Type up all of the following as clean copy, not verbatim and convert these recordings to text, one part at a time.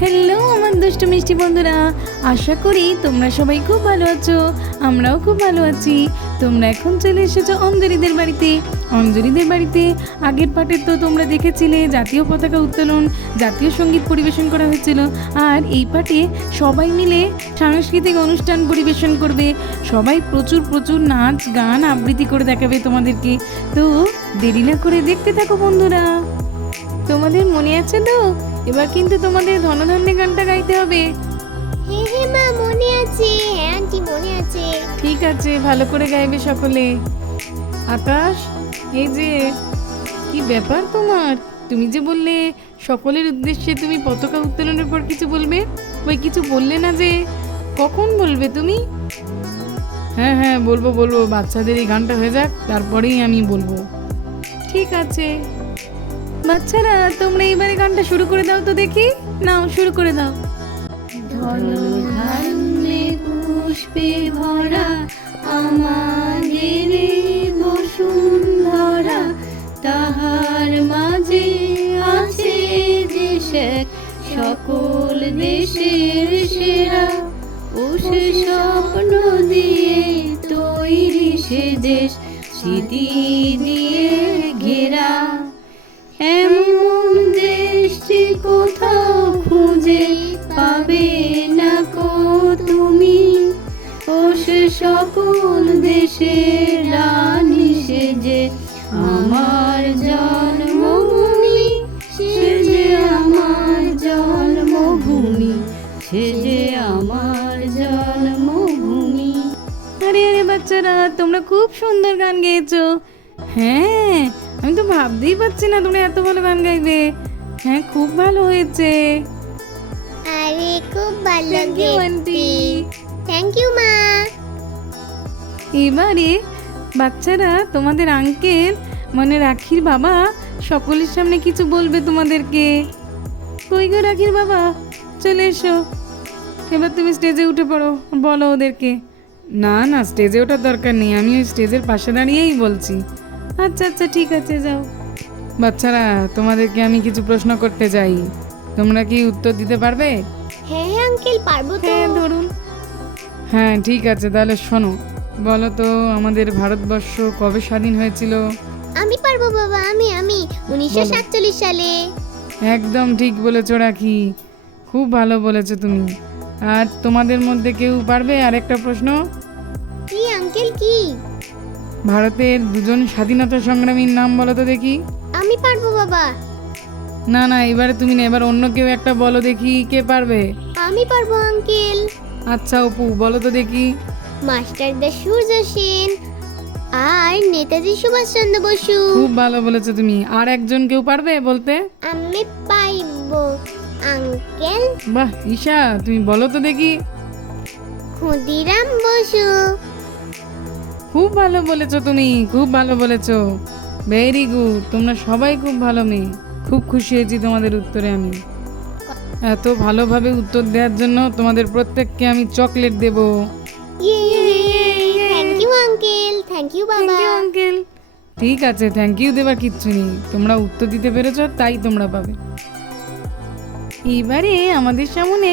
Hello আমার দুষ্টু মিষ্টি বন্ধুরা, আশা করি তোমরা সবাই খুব ভালো আছো। আমরাও খুব ভালো আছি। তোমরা এখন চলে এসেছো অঞ্জলিদের বাড়িতে। অঞ্জলিদের বাড়িতে আগের পার্টে তো তোমরা দেখেছিলে জাতীয় পতাকা উত্তোলন, জাতীয় সঙ্গীত পরিবেশন করা হয়েছিল। আর এই পার্টে সবাই মিলে সাংস্কৃতিক অনুষ্ঠান পরিবেশন করবে। সবাই প্রচুর প্রচুর নাচ গান আবৃত্তি করে দেখাবে তোমাদেরকে। তো দেরি না করে দেখতে থাকো বন্ধুরা। তোমাদের মনে আছে তো, এবার কিন্তু তোমাদের ধনধান্যে গানটা গাইতে হবে। হ্যাঁ হ্যাঁ মা, মনে আছে। হ্যাঁ আন্টি, মনে আছে। ঠিক আছে, ভালো করে গাইবে সকলে। আকাশ, এই যে কি ব্যাপার তোমার? তুমি যে বললে সকলের উদ্দেশ্যে তুমি পতাকা উত্তোলনের পর কিছু বলবে, ওই কিছু বললে না যে, কখন বলবে তুমি? হ্যাঁ হ্যাঁ, বলবো বলবো, বাচ্চাদের এই গানটা হয়ে যাক, তারপরেই আমি বলবো। ঠিক আছে বাচ্চারা, তোমরা এবারে গানটা শুরু করে দাও তো দেখি। নাও, শুরু করে দাও। ধনধান্যে পুষ্পে ভরা আমাদের বসুন্ধরা, তাহার মাঝে আছে দেশ এক, সকল দেশের সেরা। ও সে স্বপ্ন দিয়ে তৈরি সে দেশ, স্মৃতি দিয়ে ঘেরা। এমন দেশটি কোথাও খুঁজে পাবে না কো তুমি। ও সে সকল দেশের রানী সে যে আমার জন্মভূমি, সে যে আমার জন্মভূমি, সে যে আমার জন্মভূমি। আরে আরে বাচ্চারা, তোমরা খুব সুন্দর গান গেয়েছো। হ্যাঁ, আমি তো ভাবতেই পারছি না তোমরা এত ভালো গান গাইবে। হ্যাঁ, খুব ভালো হয়েছে। আরে খুব ভালো Thank you, aunty. Thank you মা। এবারে বাচ্চারা, তোমাদের আঙ্কেল মানে রাখির বাবা সকলের সামনে কিছু বলবে তোমাদেরকে। কই গো রাখির বাবা, চলে এসো। এবার তুমি স্টেজে উঠে পড়ো, বলো ওদেরকে। না না, স্টেজে ওঠার দরকার নেই, আমি ওই স্টেজের পাশে দাঁড়িয়েই বলছি। আচ্ছা আচ্ছা, ঠিক আছে, যাও। বাচ্চারা, তোমাদেরকে আমি কিছু প্রশ্ন করতে চাই, তোমরা কি উত্তর দিতে পারবে? হ্যাঁ হ্যাঁ আঙ্কেল, পারবো তো। হ্যাঁ, ধরুন। হ্যাঁ ঠিক আছে, তাহলে শোনো। বলো তো, আমাদের ভারতবর্ষ কবে স্বাধীন হয়েছিল? আমি পারবো বাবা, আমি 1947 সালে। একদম ঠিক বলেছো রাখি, খুব ভালো বলেছো তুমি। আর তোমাদের মধ্যে কেউ পারবে আরেকটা প্রশ্ন? কি আঙ্কেল, কি? ভারতের দুজন স্বাধীনতা সংগ্রামীর নাম বলো তো দেখি। আমি পারবো বাবা। না না, এবারে তুমি না, এবার অন্য কেউ একটা বলো দেখি, কে পারবে? আমি পারবো আঙ্কেল। আচ্ছা অপু, বলো তো দেখি। মাস্টারদা সূর্য সেন আর নেতাজি সুভাষচন্দ্র বসু। খুব ভালো বলেছো তুমি। আর একজন কেউ পারবে বলতে? আমি পাইবো আঙ্কেল। বাহ ঈশা, তুমি বলো তো দেখি। ক্ষুদিরাম বসু। খুব ভালো বলেছো তুমি, খুব ভালো বলেছো। ভেরি গুড, তোমরা সবাই খুব ভালো মেয়ে। খুব খুশি হয়েছি তোমাদের উত্তরে। আমি এত ভালোভাবে উত্তর দেওয়ার জন্য তোমাদের প্রত্যেককে আমি চকলেট দেব। Thank you uncle, thank you বাবা। Thank you uncle. ঠিক আছে, থ্যাংক ইউ দেবার কিচ্ছু নেই, তোমরা উত্তর দিতে পেরেছো তাই তোমরা পাবে। এবারে আমাদের সামনে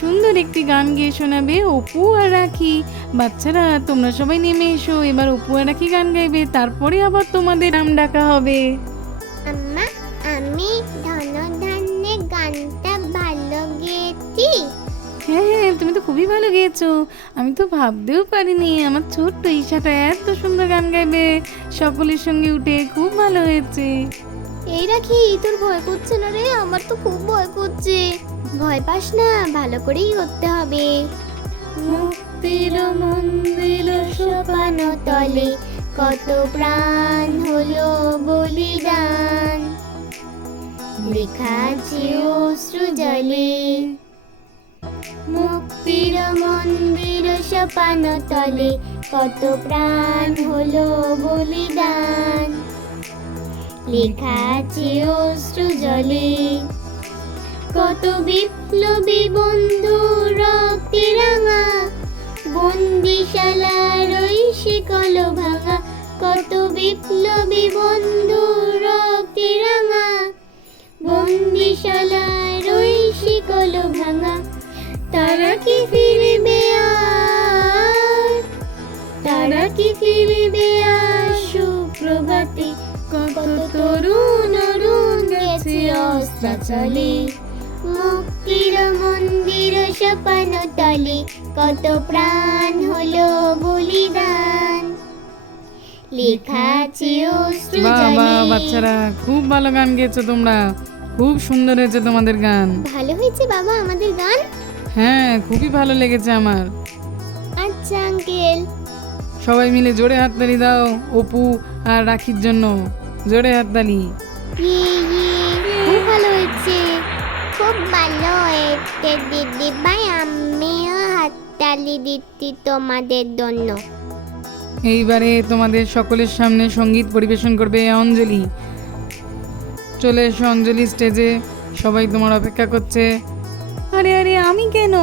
সুন্দর একটি গান গেয়ে শোনাবে অপু আর রাখি। বাচ্চারা, তোমরা সবাই নেমে এসো, এবার অপু আর রাখি গান গাইবে, তারপরে আবার তোমাদের নাম ডাকা হবে। আম্মা, আমি ধনধান্যে গানটা ভালো গেয়েছি। হ্যাঁ হ্যাঁ, তুমি তো খুবই ভালো গেয়েছো। আমি তো ভাবতেও পারিনি আমার ছোট্ট ঈশাটা এত সুন্দর গান গাইবে সকলের সঙ্গে উঠে। খুব ভালো হয়েছে। এই রাখি, তোর ভয় করছে না রে? আমার তো খুব ভয় করছে। ভয় পাস না, ভালো করেই করতে হবে। মুক্তির মন্দির সোপান তলে কত প্রাণ হলো বলিদান, লেখা আছে অশ্রু জলে। মুক্তির মন্দির সোপান তলে কত প্রাণ হলো বলিদান, লেখা আছে অশ্রু জলে। কত বিপ্লবী বন্ধু রক্তে রাঙা, বন্দিশালার ওই শিকল ভাঙা। কত বিপ্লবী বন্ধু রক্তে রাঙা, বন্দিশালার ওই শিকল ভাঙা, তারা কি ফিরবে আর, তারা কি ফিরবে আর সুপ্রভাতে, কত তরুণ অরুণ গেছে অস্ত্রাচলে, মুক্তির মন্দির সোপান তলে, কত প্রাণ হলো বলিদান, লেখা আছে অশ্রু বাহ বাহ জলে। বাচ্চারা, খুব ভালো গান গেয়েছো তোমরা, খুব সুন্দর হয়েছে তোমাদের গান। ভালো হয়েছে বাবা আমাদের গান? হ্যাঁ, খুবই ভালো লেগেছে আমার। আচ্ছা আঙ্কেল। সবাই মিলে জোরে হাততালি দাও অপু আর রাখির জন্য, জোরে হাততালি। খুব ভালো হয়েছে, খুব ভালো হয়েছে দিদি ভাই, আমিও হাততালি দিচ্ছি তোমাদের জন্য। এইবারে তোমাদের সকলের সামনে সঙ্গীত পরিবেশন করবে অঞ্জলি। চলে এসো অঞ্জলি স্টেজে, সবাই তোমার অপেক্ষা করছে। আরে আরে আমি কেন?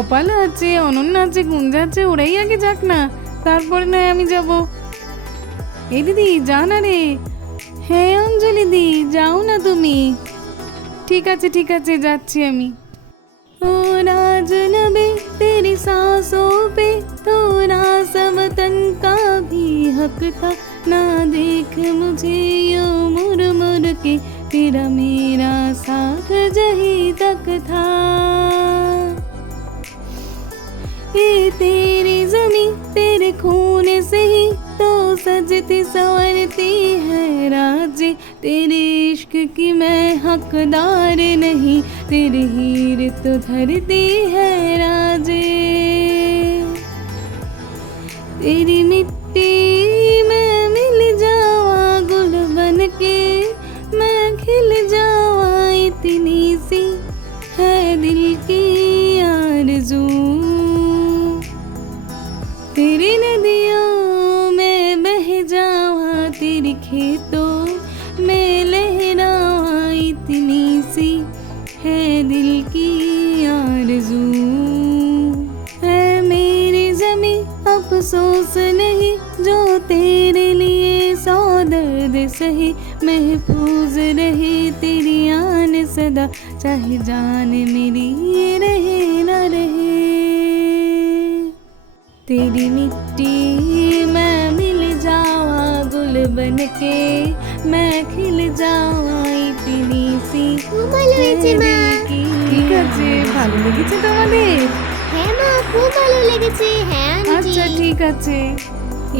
অপালা আছে, অনন্যা আছে, গুঞ্জা আছে, ওরাই আগে যাক না, তারপরে নয় আমি যাব। এই দিদি যা না রে। হ্যাঁ অঞ্জলি দি, যাও না তুমি। ঠিক আছে যাচ্ছি আমি। ओ राज नबे तेरी सांसों पे थोड़ा सब तन का भी हक था, ना देख मुझे यूं मुड़ मुड़ के, तेरा मेरा साथ जहीं तक था। ये तेरी जमी तेरे खून से ही तो सजती संवरती है राजे, तेरे इश्क की मैं हकदार नहीं, तेरी हीर तो धरती है राजे। तेरी मिट्टी में मिल जावा गुल बन के, मैं खिल जावा इतनी सी है दिल की आरज़ू। तेरी नदियों में बह जावा, तेरी खेतों में लहरावा इतनी सी है दिल की आरज़ू। है मेरी ज़मीं अफसोस नहीं, जो तेरे लिए सौ दर्द सही, महफूज रहे तेरी आन सदा, चाहे जान मेरी रहे न रहे। तेरी मिट्टी मैं मिल जावा गुल बन के, मैं खिल जावा इतनी सी। খুব ভালো হয়েছে মা। ঠিক আছে, ভালো লেগেছে তোমাদের? হ্যাঁ মা, খুব ভালো লেগেছে। হ্যাঁ আন্টি। আচ্ছা ঠিক আছে,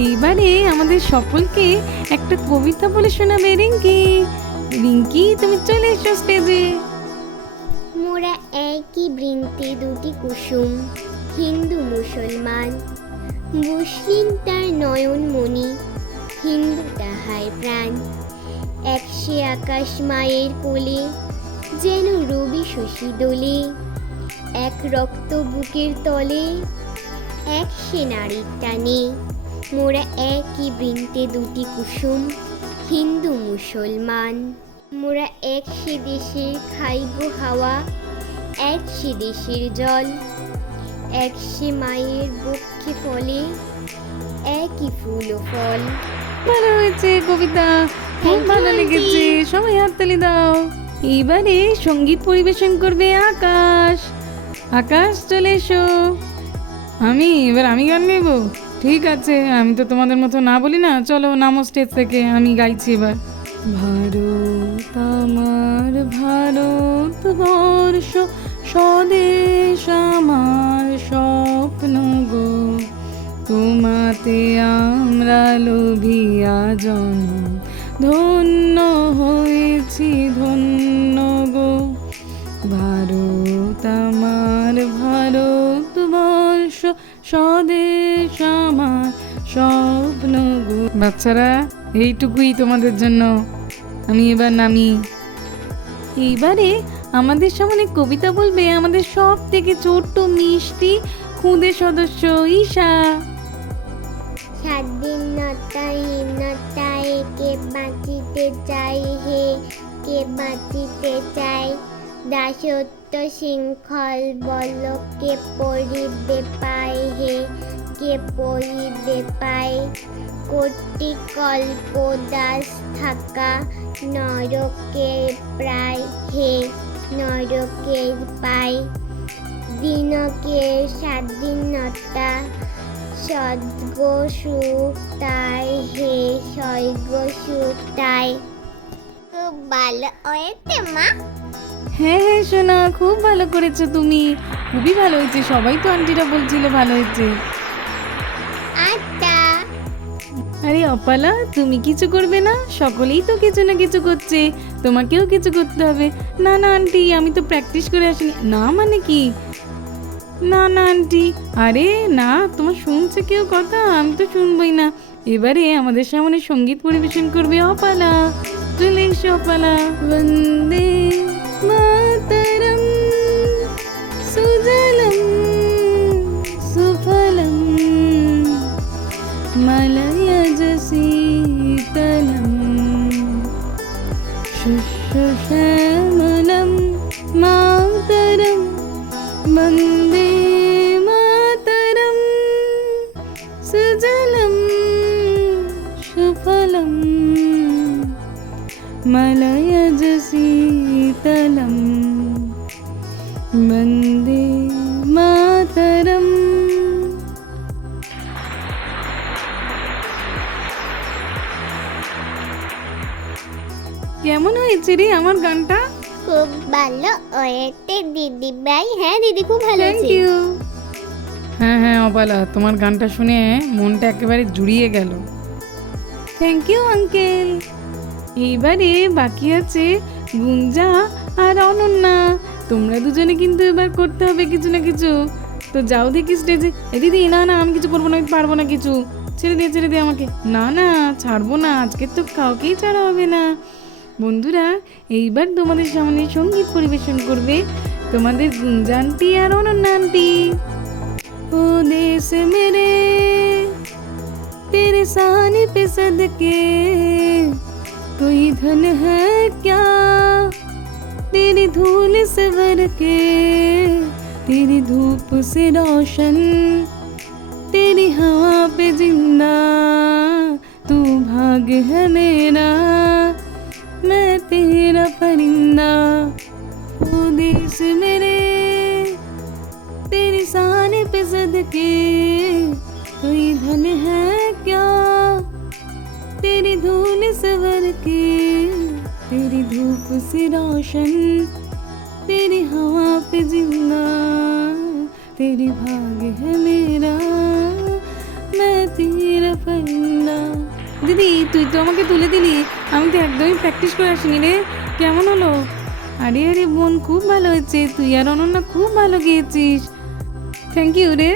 এইবারে আমাদের সকলকে একটা কবিতা বলে শোনাবে রিঙ্কি। রিঙ্কি তুমি চলে এসো স্টেজে। মোরা একই বৃন্তে দুটি কুসুম, হিন্দু মুসলমান, মুসলিম তার নয়ন মণি, হিন্দু তাহার প্রাণ, একসে আকাশ মায়ের কোলে, যেন রবি শশী দোলে, এক রক্ত বুকের তলে, এক সে নারীর টানে। মোরা একই বৃন্তে দুটি কুসুম, হিন্দু মুসলমান, মোরা এক সে দেশের খাইব হাওয়া, এক সে দেশের জল, এক সে মায়ের বক্ষে ফলে, একই ফুল ও ফল। ভালো হয়েছে কবিতা, খুব Thank you, ভালো aunty. লেগেছে, সবাই হাততালি দাও। এইবারে সঙ্গীত পরিবেশন করবে আকাশ। আকাশ চলে এসো। আমি গান গাইবো? ঠিক আছে, আমি তো তোমাদের মতো না বলি না, চলো নামো স্টেজ থেকে, আমি গাইছি এবার। ভারত আমার ভারত বর্ষ, স্বদেশ আমার স্বপ্ন গো, তোমাতে আমরা লোভিয়া জন্ম, ধন্য হয়েছি ধন্য গো। ভারত আমার ভারত বর্ষ, স্বদেশ আমার স্বপ্ন গো। বাচ্চারা, এইটুকুই তোমাদের জন্য, আমি এবার নামি। এইবারে আমাদের সামনে কবিতা বলবে আমাদের সব থেকে ছোট্ট মিষ্টি খুদে সদস্য ঈশা। স্বাধীনতাহীনতায় কে বাঁচিতে চাই হে, কে বাঁচিতে চাই, দাসত্ব শৃঙ্খল বল কে পড়িবে পাই হে, কে পড়িবে পাই, কোটি কল্প দাস থাকা নরকে প্রায় হে, নরকের পাই দিনকের 7 দিন নটা স্বর্গ সুখ তাই হে স্বর্গ সুখ তাই। খুব ভালো হয়েছে মা। হ্যাঁ হ্যাঁ সোনা, খুব ভালো করেছো তুমি, খুবই ভালো হয়েছে, সবাই তো আন্টিরা বলছিল ভালো হয়েছে। আচ্ছা আরে অপালা, তুমি কিছু করবে না? সকলেই তো কিছু না কিছু করছে, তোমাকেও কিছু করতে হবে। না না আন্টি, আমি তো প্র্যাকটিস করে আসিনি। না মানে কি? না না আন্টি, আরে না, তোমার শুনছে কেউ কথা? আমি তো শুনবই না। এবারে আমাদের সামনে সঙ্গীত পরিবেশন করবে অপালা। চলে এসো অপালা। বন্দে মাতরম সুজলম সুফলম মলয়জ শীতলম শুশ্রূষামলম মাতরম বন্দে মাতরম সুজলম সুফলম মলয়জ শীতলম বন্দে মাতরম। কেমন হয়েছে রে আমার গানটা? খুব ভালো হয়েছে দিদি ভাই। হ্যাঁ দিদি খুব ভালো থ্যাংক হয়েছে। ইউ। হ্যাঁ হ্যাঁ অপালা, তোমার গানটা শুনে মনটা একেবারে জুড়িয়ে গেল। Thank you uncle. এইবারে বাকি আছে গুঞ্জা আর অনন্যা। তোমরা দুজনে কিন্তু এবার করতে হবে কিছু না কিছু। তো যাও দেখি স্টেজে। দিদি না না, আমি কিছু করবো না, আমি পারবো না কিছু, ছেড়ে দিয়ে আমাকে। না না ছাড়বো না, আজকে তো কাউকেই ছাড়া হবে না। বন্ধুরা, এইবার তোমাদের সামনে সঙ্গীত পরিবেশন করবে তোমাদের গুঞ্জা আন্টি আর অনন্যা আন্টি। ओ देश मेरे तेरे साने पे सदके कोई धन है क्या तेरी धूल से भर के तेरी धूप से रोशन तेरी हवा पे जिंदा तू भाग है मेरा मैं तेरा परिंदा। ओ देश मेरे तेरी साने पे सदके कोई धन है क्या तेरी धूल सवर के तेरी धूप से रोशन तेरी हवा पे जिंदा तेरी भाग है मेरा मैं तेरा परिंदा। দিদি তুই তো আমাকে তুলে দিলি, আমি তো একদমই প্র্যাকটিস করে আসিনি রে। কেমন হলো? আরে আরে বোন, খুব ভালো হয়েছে, তুই আর অনন্যা খুব ভালো গেয়েছিস। থ্যাংক ইউ রে।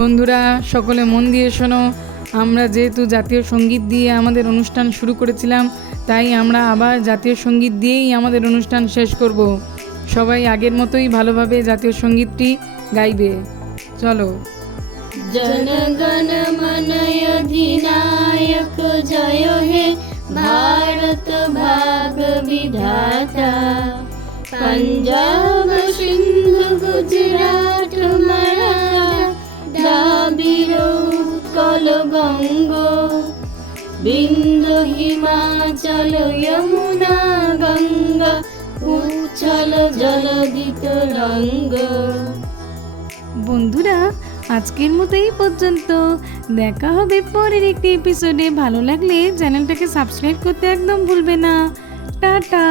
বন্ধুরা সকলে মন দিয়ে শোনো, আমরা যেহেতু জাতীয় সঙ্গীত দিয়ে আমাদের অনুষ্ঠান শুরু করেছিলাম, তাই আমরা আবার জাতীয় সঙ্গীত দিয়েই আমাদের অনুষ্ঠান শেষ করব। সবাই আগের মতোই ভালোভাবে জাতীয় সঙ্গীতটি গাইবে। চলো। জনগণ মন অধিনায়ক জয় হে ভারত ভাগ বিধাতা पंजाब सिंध गुजरात मराठा द्राविड़ उत्कल बंग बिंदु हिमाचल यमुना गंगा उच्छल जलधि तरंग। বন্ধুরা, আজকের মতো এই পর্যন্ত। দেখা হবে পরের একটি এপিসোডে। ভালো লাগলে চ্যানেলটাকে সাবস্ক্রাইব করতে একদম ভুলবে না। টাটা।